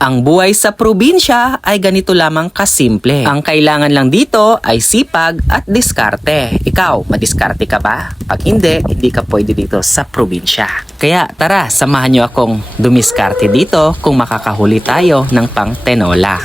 Ang buhay sa probinsya ay ganito lamang kasimple. Ang kailangan lang dito ay sipag at diskarte. Ikaw, madiskarte ka ba? Pag hindi ka pwede dito sa probinsya. Kaya tara, samahan nyo akong dumiskarte dito kung makakahuli tayo ng pang tenola.